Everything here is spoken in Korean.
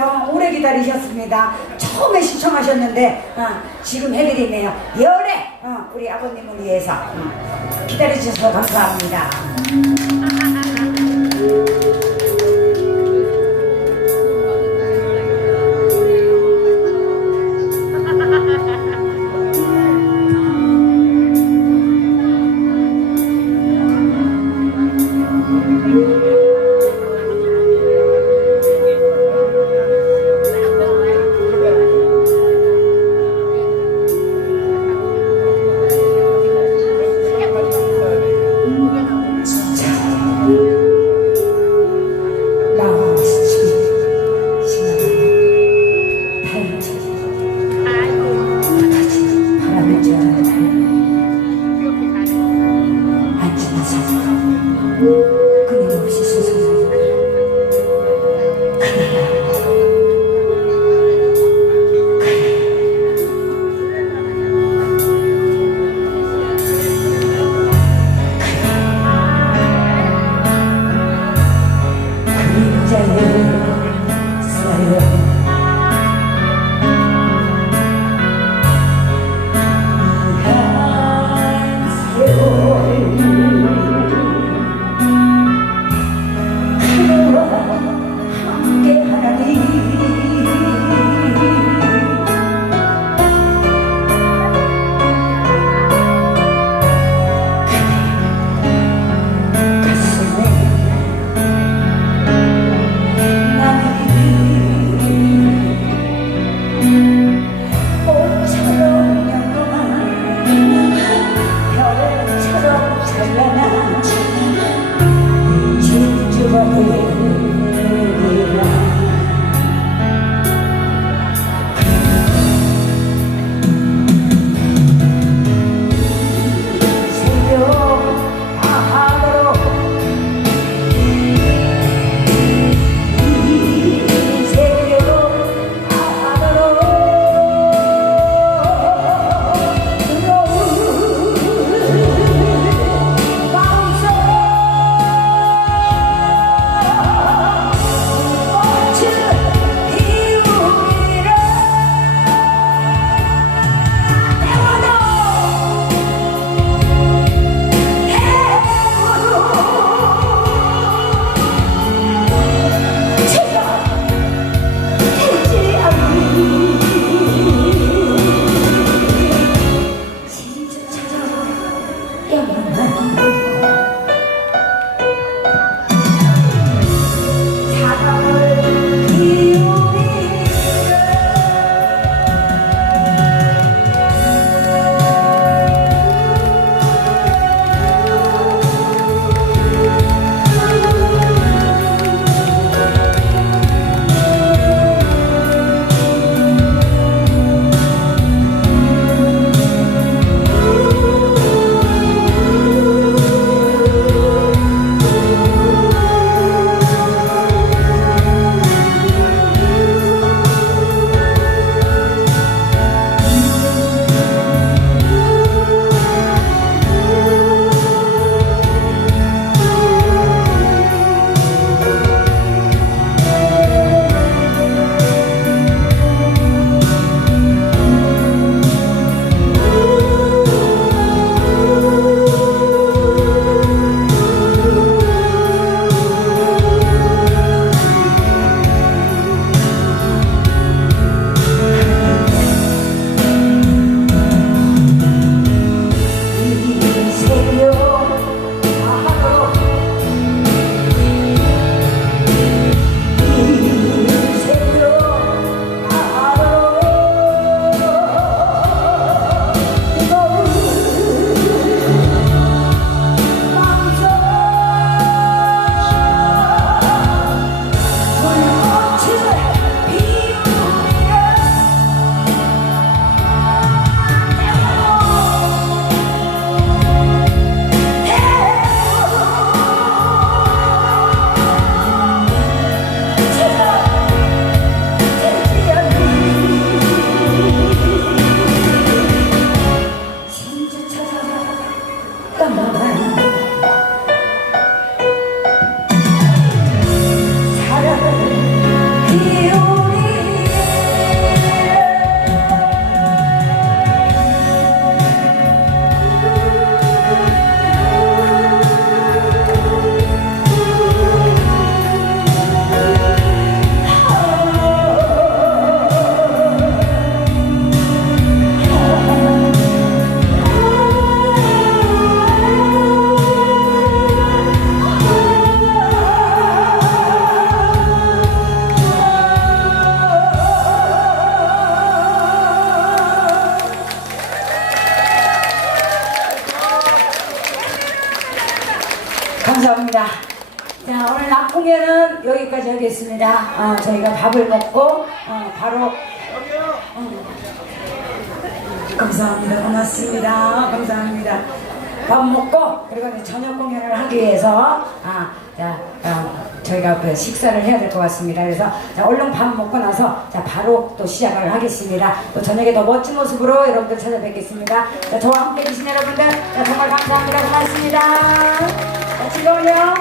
여러분 오래 기다리셨습니다. 처음에 신청하셨는데 어, 지금 해드리네요. 열애 어, 우리 아버님을 위해서 어, 기다려주셔서 감사합니다. 감사합니다. 자, 오늘 낮 공연은 여기까지 하겠습니다. 어, 저희가 밥을 먹고, 어, 바로. 어, 감사합니다. 고맙습니다. 감사합니다. 밥 먹고, 그리고 저녁 공연을 하기 위해서, 아, 자, 어, 저희가 그 식사를 해야 될 것 같습니다. 그래서, 자, 얼른 밥 먹고 나서, 자, 바로 또 시작을 하겠습니다. 또 저녁에 더 멋진 모습으로 여러분들 찾아뵙겠습니다. 자, 저와 함께 계신 여러분들, 자, 정말 감사합니다. 고맙습니다. 자, 즐거운 요.